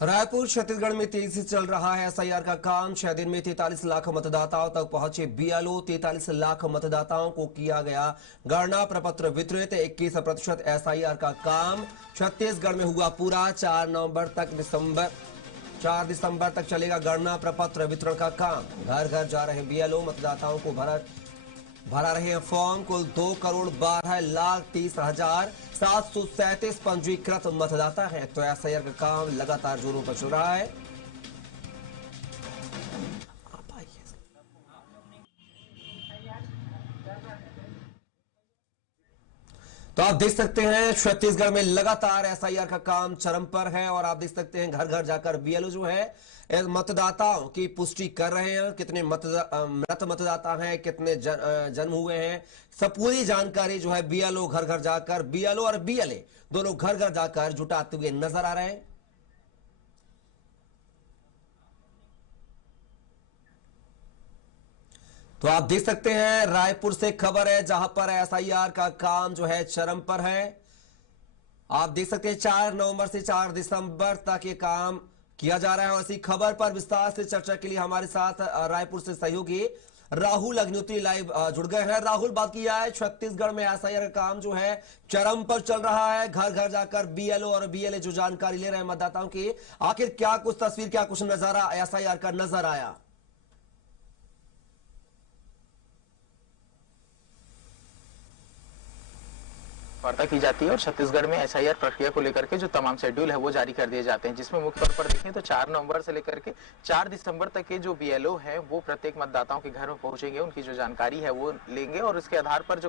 रायपुर छत्तीसगढ़ में तेजी से चल रहा है एसआईआर का काम। 6 दिन में 43 लाख मतदाताओं तक पहुंचे बीएलओ। 43 लाख मतदाताओं को किया गया गणना प्रपत्र वितरित। 21% एसआईआर का काम छत्तीसगढ़ में हुआ पूरा। 4 दिसंबर तक चलेगा गणना प्रपत्र वितरण का काम। घर घर जा रहे बीएलओ मतदाताओं को भरा रहे हैं फॉर्म। कुल 2,12,30,737 पंजीकृत मतदाता हैं। तो एसआईआर का काम लगातार जोरों पर चल रहा है। तो आप देख सकते हैं छत्तीसगढ़ में लगातार एसआईआर का काम चरम पर है और आप देख सकते हैं घर घर जाकर बीएलओ जो है मतदाताओं की पुष्टि कर रहे हैं। कितने मृत मतदाता हैं, कितने जन्म हुए हैं, सब पूरी जानकारी जो है बीएलओ घर घर जाकर, बीएलओ और बीएलए दोनों घर घर जाकर जुटाते हुए नजर आ रहे हैं। तो आप देख सकते हैं रायपुर से खबर है जहां पर एसआईआर का काम जो है चरम पर है। आप देख सकते हैं 4 नवंबर से 4 दिसंबर तक ये काम किया जा रहा है। और इसी खबर पर विस्तार से चर्चा के लिए हमारे साथ रायपुर से सहयोगी राहुल अग्निहोत्री लाइव जुड़ गए हैं। राहुल, बात किया है छत्तीसगढ़ में एसआईआर का काम जो है चरम पर चल रहा है। घर घर जाकर बीएलओ और बीएलए जो जानकारी ले रहे हैं मतदाताओं की, आखिर क्या कुछ तस्वीर, क्या कुछ नजारा एसआईआर का नजर आया? वार्ता की जाती है और छत्तीसगढ़ में एसआईआर प्रक्रिया को लेकर के जो तमाम शेड्यूल है वो जारी कर दिए जाते हैं, जिसमें मुख्य तौर पर देखें तो 4 नवंबर से लेकर के 4 दिसंबर तक के जो बीएलओ हैं वो प्रत्येक मतदाताओं के घर में पहुंचेंगे, उनकी जो जानकारी है वो लेंगे और उसके आधार पर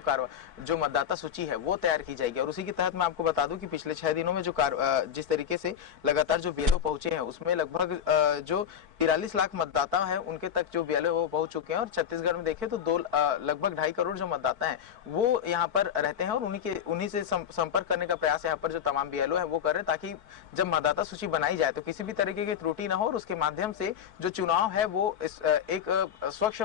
जो मतदाता सूची है वो तैयार की जाएगी। और उसी के तहत मैं आपको बता दूं कि पिछले 6 दिनों में जिस तरीके से लगातार जो बीएलओ पहुंचे हैं उसमें लगभग जो 43 लाख मतदाता है उनके तक जो बीएलओ वो पहुंच चुके हैं। और छत्तीसगढ़ में देखें तो लगभग 2.5 करोड़ जो मतदाता है वो यहाँ पर रहते हैं और उन्हीं से संपर्क करने का प्रयास यहाँ पर जो तमाम बीएलओ है वो कर रहे हैं, ताकि जब मतदाता सूची बनाई जाए तो किसी भी तरीके की त्रुटि ना हो और उसके माध्यम से जो चुनाव है वो एक स्वच्छ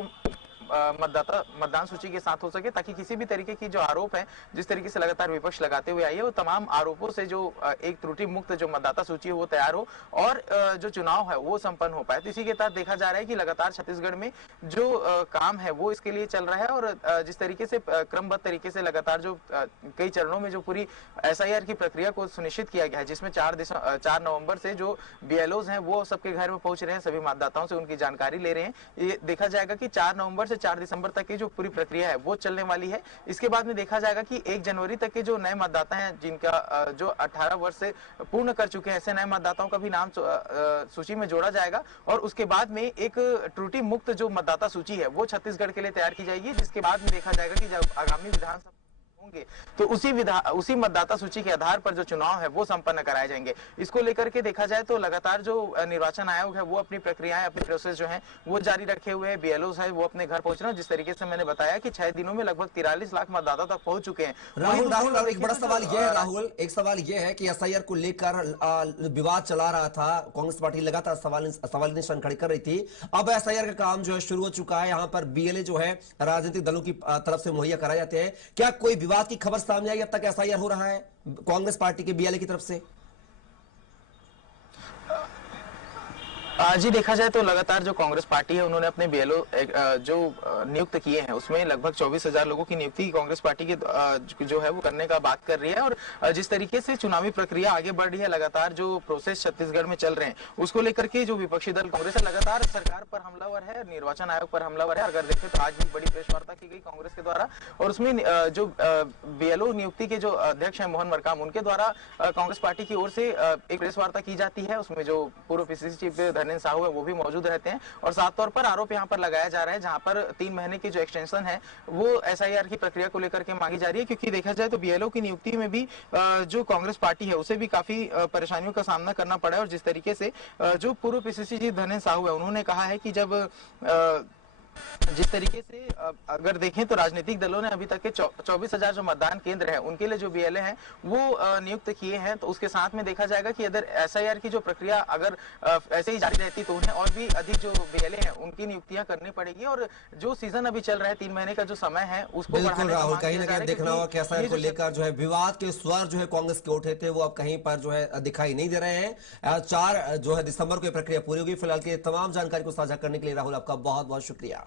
मतदान सूची के साथ हो सके, ताकि किसी भी तरीके की जो आरोप है, जिस तरीके से लगातार विपक्ष लगाते हुए आई है, वो तमाम आरोपों से जो एक त्रुटि मुक्त जो मतदाता सूची है वो तैयार हो और जो चुनाव है वो संपन्न हो पाए। तो इसी के तहत देखा जा रहा है कि लगातार छत्तीसगढ़ में जो काम है वो इसके लिए चल रहा है और जिस तरीके से क्रमबद्ध तरीके से लगातार जो कई चरणों में जो पूरी एसआईआर की प्रक्रिया को सुनिश्चित किया गया है, जिसमें 4 नवंबर से जो बीएलओज हैं वो सबके घर में पहुंच रहे हैं, सभी मतदाताओं से उनकी जानकारी ले रहे हैं। ये देखा जाएगा कि 4 नवंबर से 4 दिसंबर तक की जो पूरी प्रक्रिया है वो चलने वाली है। इसके बाद में देखा जाएगा कि 1 जनवरी तक के जो नए मतदाता हैं, जिनका जो 18 वर्ष से पूर्ण कर चुके हैं, ऐसे नए मतदाताओं का भी नाम सूची में जोड़ा जाएगा और उसके बाद में एक त्रुटि मुक्त जो मतदाता सूची है वो छत्तीसगढ़ के लिए तैयार की जाएगी, जिसके बाद में देखा जाएगा कि जब आगामी विधानसभा होंगे तो उसी मतदाता सूची के आधार पर जो चुनाव है वो संपन्न कराए जाएंगे। इसको लेकर के देखा जाए तो लगातार जो निर्वाचन आयोग है वो अपनी प्रक्रियाएं, अपनी प्रोसेस जो है वो जारी रखे हुए हैं। बीएलओ है वो अपने घर पहुंच रहे हैं। जिस तरीके से मैंने बताया कि 6 दिनों में लगभग 43 लाख मतदाता तक पहुंच चुके हैं। राहुल, एक बड़ा सवाल यह है राहुल, एक सवाल यह है कि एसआईआर को लेकर विवाद चला रहा था, कांग्रेस पार्टी लगातार सवाल निशान खड़े कर रही थी। अब एसआईआर का काम जो है शुरू हो चुका है। यहाँ पर बीएलए जो है राजनीतिक दलों की तरफ से मुहैया कराए जाते हैं। क्या कोई विवाद की खबर सामने आई? अब तक एसआईआर हो रहा है कांग्रेस पार्टी के बीएलए की तरफ से? जी, देखा जाए तो लगातार जो कांग्रेस पार्टी है उन्होंने अपने बीएलओ जो नियुक्त किए हैं उसमें लगभग 24,000 लोगों की नियुक्ति कांग्रेस पार्टी की जो है वो करने का बात कर रही है। और जिस तरीके से चुनावी प्रक्रिया आगे बढ़ रही है, लगातार जो प्रोसेस छत्तीसगढ़ में चल रहे हैं उसको लेकर के जो विपक्षी दल कांग्रेस है लगातार सरकार पर हमलावर है, निर्वाचन आयोग पर हमलावर है। अगर देखें तो आज भी बड़ी प्रेस वार्ता की गई कांग्रेस के द्वारा और उसमें जो बीएलओ नियुक्ति के जो अध्यक्ष है मोहन मरकाम, उनके द्वारा कांग्रेस पार्टी की ओर से एक प्रेस वार्ता की जाती है। उसमें जो पूर्व पीसीसी चीफ धर्मेंद्र साहू है वो भी मौजूद रहते हैं और साफ तौर पर आरोप यहाँ पर लगाया जा रहा है, जहां पर 3 महीने की जो एक्सटेंशन है वो एसआईआर की प्रक्रिया को लेकर के मांगी जा रही है। क्योंकि देखा जाए तो बीएलओ की नियुक्ति में भी जो कांग्रेस पार्टी है उसे भी काफी परेशानियों का सामना करना पड़ा है। और जिस तरीके से जो पूर्व पीसीसी चीफ धर्मेंद्र साहू है उन्होंने कहा है कि जब जिस तरीके से अगर देखें तो राजनीतिक दलों ने अभी तक के 24,000 जो मतदान केंद्र है उनके लिए जो बीएलए हैं वो नियुक्त किए हैं, तो उसके साथ में देखा जाएगा कि अगर एसआईआर की जो प्रक्रिया अगर ऐसे ही जारी रहती तो उन्हें और भी अधिक जो बीएलए हैं उनकी नियुक्तियां करनी पड़ेगी। और जो सीजन अभी चल रहा है 3 महीने का जो समय है उसको बिल्कुल राहुल, कहीं ना कहीं देखना होगा कि एसआईआर को लेकर जो है विवाद के स्वर जो है कांग्रेस के उठे थे वो अब कहीं पर जो है दिखाई नहीं दे रहे हैं। 4 जो है दिसंबर को प्रक्रिया पूरी होगी। फिलहाल की तमाम जानकारी को साझा करने के लिए राहुल आपका बहुत बहुत शुक्रिया।